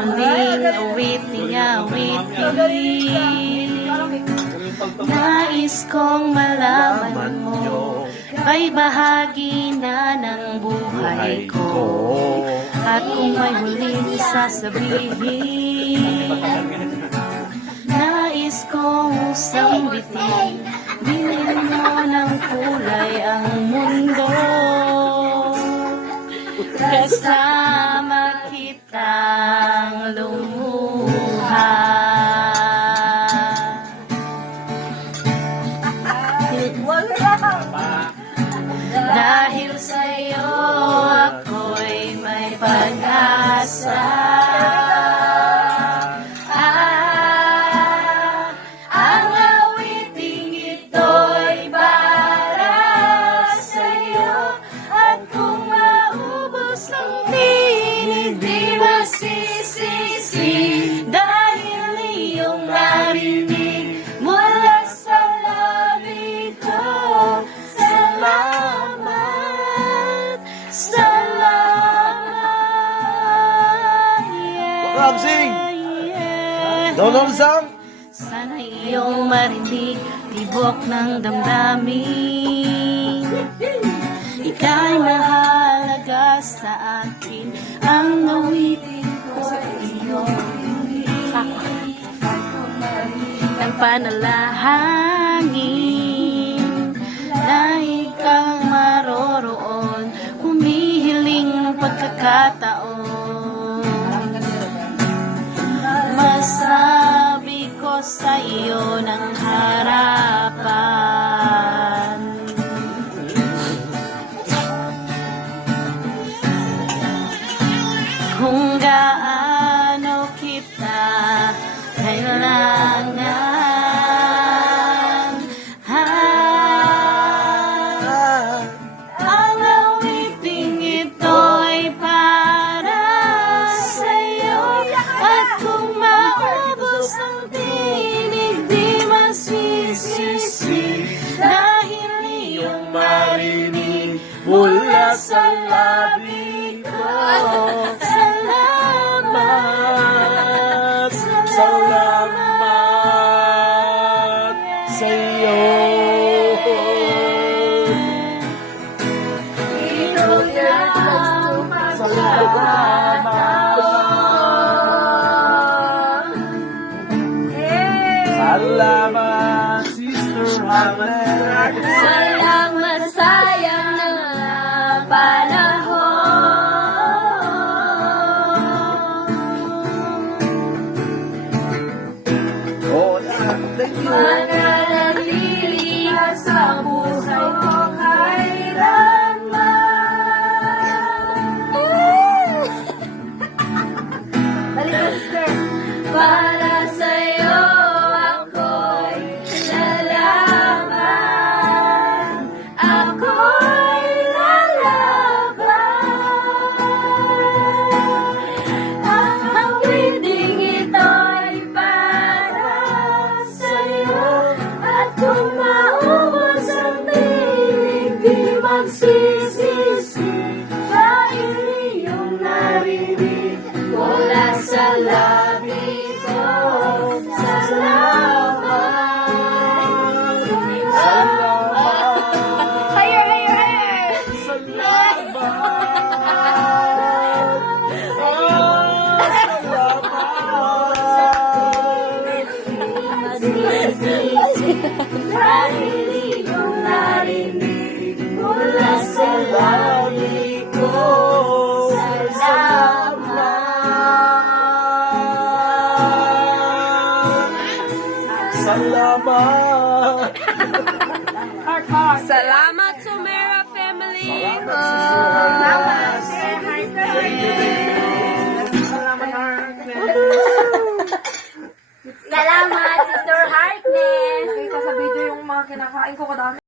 Muling awiting, nais kong malaman mo, kay bahagi na ng buhay ko. At kung may huling sasabihin, nais kong sambitin, bilhin mo ng kulay ang mundo. Kasama kitang lumuha. Dahil sa'yo ako'y may pag-asa. Ang awiting ito'y para sa'yo. At kung maubos ang tinig, di masisisi. Dahil iyong narinig mula sa labi ko. Sing! Don't song? Sana iyong marinig, tibok ng damdamin. Ika'y mahalaga sa akin, ang awitin ko iyong ng panalangin na ikaw maroroon, humihiling ng pagkakataon. Masabi ko sa iyo ng harapan, kung gaano kita kailangan. Ang awiting ito'y para sa'yo. At kung maubos ang tinig, di masisisi. Dahil iyong marinig mula sa labi ko. Salamat! Salamat sa'yo! Salamat, Sister Hamlet! Walang masayang na panahon. Oh, thank you! Mananatili sa buhay ko kailanman. Para sa'yo ako'y lalaban. Ako'y lalaban. Ang awiting ito'y para sa'yo. At kung maubos ang tinig, di magsisisi. Dahil iyong narinig mula sa labi ko. Salamat. Salamat! Higher, higher, higher. Dahil iyong narinig mula sa labi ko. Salamat! Salamat Sumera family. Salamat! Salamat, Sister Harkness. Kita sa video yung mga kinakain ko kadami.